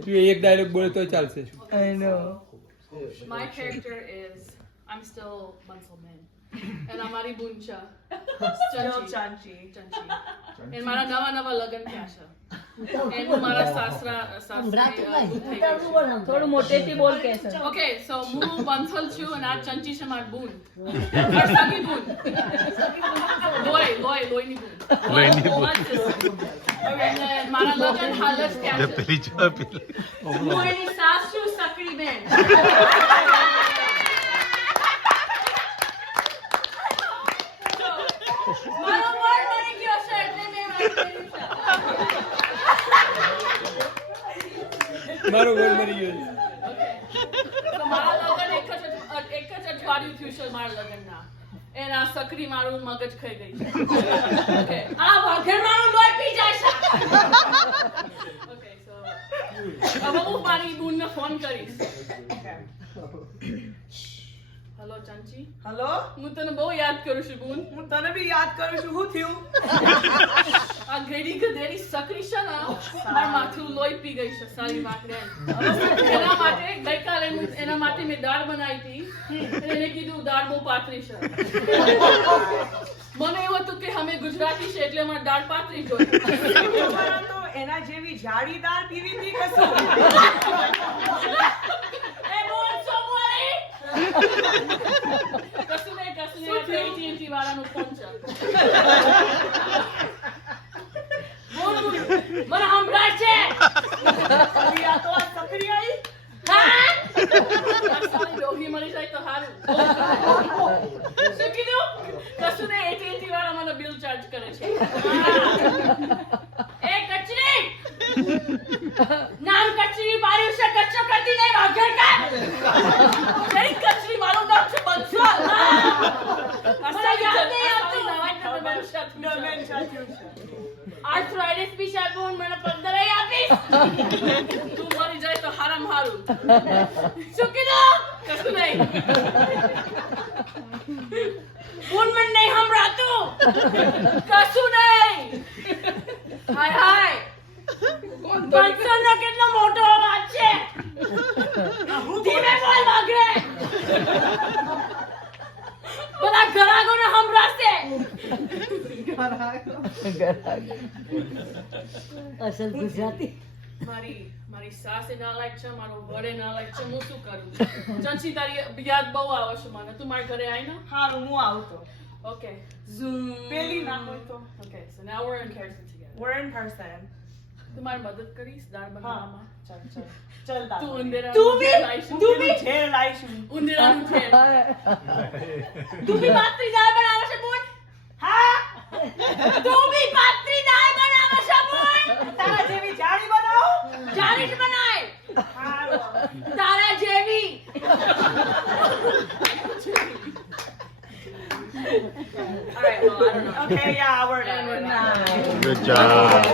તું એક ડાયલોગ બોલે તો ચાલશે. I know. My character is I'm still Bansalman. And અમારી બુન છે ચંચી. And મારા નવા લગન થયા છે. And હું મારા સાસરા થોડું મોટેથી બોલ કે છે. Okay, so હું બંસલ છું અને આ ચંચી છે મારી બુન. સગી બુન. લોહીની બુન. અને મારા લગન હાલ જ થયા છે. હું એની સાસ છું સકડી બેન. મારો word મરી ગયો છે એટલે મેં વાત કરી છે. મારો ગોળ મરી ગયો છે. તો મારા લગન એક જ અઠવાડિયું થયું છે મારા લગનના. એના સકરી મારું મગજ ખાઈ ગઈ છે. Okay. આ વગર મારું લોહી પી જાય છે. Okay, so હવે હું મારી બુનને ફોન કરીશ. હેલો ચંચી. હેલો, હું તને બહુ યાદ કરું છું બુન. હું તને બી યાદ કરું છું. શું થયું? આ ઘડી ગધેડી સકરી છે ને મારું માથું લોહી પી ગઈ છે સારી વાકડે. એના માટે ગઈકાલે એના માટે મેં દાળ બનાવી હતી. એને કીધું દાળ બહુ પાતળી છે. મને એવું હતું કે અમે ગુજરાતી છે એટલે અમારે દાળ પાતળી જોઈએ. તો એના જેવી જાડી દાળ પીવી હતી કે શું? એ બોલ સોમવારે કશું નહીં AT&T વાળાનો ફોન છે. બોલ બોલ મને સંભળાય છે. અરે આ તો આ સકરી આવી. હા સારી રોગી મળી જાય તો સારું. શું કીધું? કશું નહીં AT&T વાળા મને બિલ ચાર્જ કરે છે. એ કચરી નામ કચરી પાડ્યું છે. કચરો કરતી નહીં વાઘર કા. નહીં કચરી મારું નામ છે બંસલ. મને યાદ નહીં આવતું. આર્થરાઇટિસ બી છે બોન. મને 15 આપીશ. તું મરી જાય તો હારામ હારું. શું કીધું? કશું નહીં. બોન મને નહીં સંભળાતું. કશું નહીં. હાય હાય. બંસલનો કેટલો મોટો અવાજ છે. ધીમે બોલ વાઘરે. બધા ઘરાકોને સંભળાશે. અસલ ગુજરાતી. મારી સાસે ના લાયક છે. મારો વડે ના લાયક છે. હું શું કરું? ચંચી તારી યાદ બહુ આવે છે મને. તું મારા ઘરે આય ને. હારું, હું આવતો. Okay. Zoom. પેલી ના હોય તો. Okay, so now we're in person together. We're in person. તું મારી મદદ કરીશ દાળ બનાવવામાં. ચાલ તાર. તું ઉંદેરા તું બી ઝેર લાવીશું. ઉંદેરાનું છે. તું બી પાતળી દાળ બનાવે છે બોલ? હા. તું બી પાતળી દાળ બનાવે છે બોલ? તારા જેવી જાડી બનાવો. જાડી જ બનાય. હારું. તારા જેવી. All right, well, I don't know. Okay, yeah, we're done. And we're done. Good job.